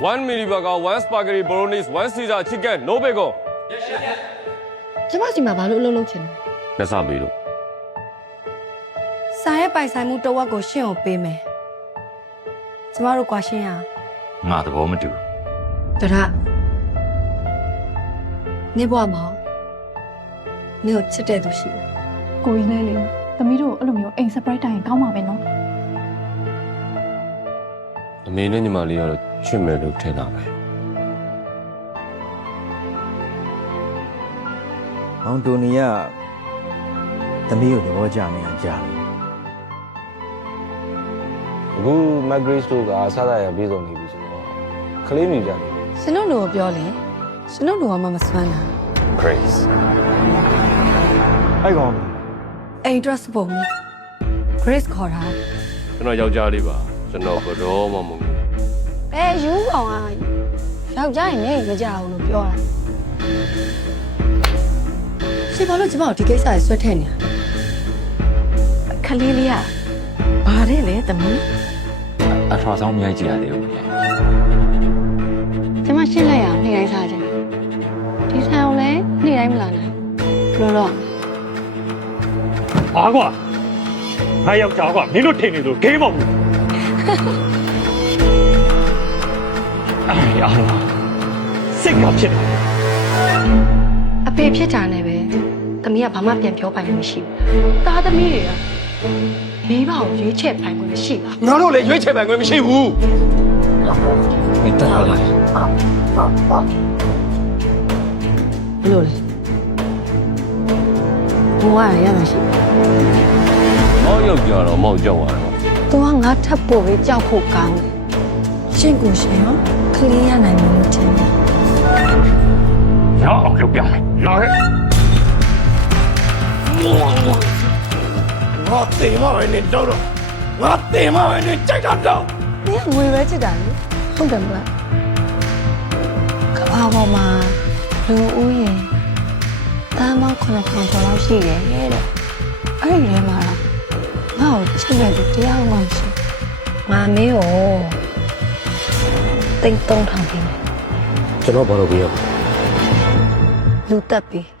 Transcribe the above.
1 mini burger 1 spaghetti bolognese 1 Caesar chicken no bacon ကျမစီမှာဘာလို့အလုပ်လုပ်ချင်လဲ လက်စပေးလို့ စာရဲ့ပိုင်ဆိုင်မှုတစ်ဝက်ကိုရှင့်ကိုပေးမယ်ကျမတို့ကွာရှင်းရ ငါသဘောမတူ တရနေဘွားမောင်မင်းကိုချစ်တဲ့သူရှိတယ် ကိုကြီးလဲလေသမီးတို့အဲ့လိုမျိုးအိမ် surprise တိုင်းရင်ကောင်းပါပဲနော် အမေနဲ့ညီမလေးကတော့ချစ်မယ်လို့ထင်တာပဲ အောင်တိုနီကသမီးကိုသဘောကျနေတာကြာပြီ အခုမက်ဂရိစ်တို့ကစားတာရပြေဆုံးနေပြီဆိုတော့ကလေးမိကြတယ် ရှင်တို့လူကိုပြောလေရှင်တို့လူကမှမစွမ်းတာ Grace အဲ့ကောင် အိမ် dress ပုံကြီး Grace ခေါ်တာ ကျွန်တော်ယောက်ျားလေးပါကျွန်တော်ဘယ်တော့မှမဟုတ်ဘူး ဘယ်ယူအောင်อ่ะယောက်ျားရင်လည်းမကြဘူးလို့ပြောတာရှင်ဘာလို့ကျမတို့ဒီကိစ္စကိုဆွဲထည့်နေတာ ခလေးလေးကဘာတဲ့လဲသမီး အထွာဆောင်မြိုက်ကြည့်ရသေးဘူး ကျမရှင်းလိုက်ရအောင်နေ့တိုင်းစားကြဒီဆိုင်ကိုလည်းနေ့တိုင်းမလာနိုင်ဘယ်လိုလုပ် ဘာကွာငါယောက်ျားကွာမင်းတို့ထင်နေလို့ဂိမ်းမဟုတ်ဘူးအားလားစိတ်ကဖြစ်တယ် အဖေဖြစ်တာနဲ့ပဲသမီးကဘာမှပြန်ပြောပိုင်လို့မရှိဘူးသားသမီးတွေကမိဘကိုရွေးချယ်ပိုင်ခွင့်မရှိပါ ငါတို့လည်းရွေးချယ်ပိုင်ခွင့်မရှိဘူး မင်းတက်လာတယ် ဘယ်လိုလဲဘဝရရတာရှိ မောက်ယောက်ျားတော့မောက်ကြောက်ရတော့ သူကငါထပ်ဖို့ပဲကြောက်ဖို့ကောင်းတယ်ရှင့်ကိုရှင်ရောကလေးရနိုင်မယ်လို့ထင်တယ် ရအောင်လုပ်ပြမယ်လာခဲ့ငါတေမပဲနဲ့တော့ငါတေမပဲနဲ့ကြိုက်တာတော့ ။နင်ကငွေပဲချစ်တာလေ။ဟုတ်တယ်မလား။ကဘာပေါ်မှာလူဦးရင်တမ်းမောက်9,000ကျော်လောက်ရှိတယ်တဲ့။အဲ့ဒီထဲမှာငါ့ကိုချစ်တဲ့သူတရားမှမရှိဘူး။ငါမင်းကိုတိတ်3,000ပေးမယ် ကျွန်တော်ဘာလို့ပြရမလဲ ။လူတက်ပြီး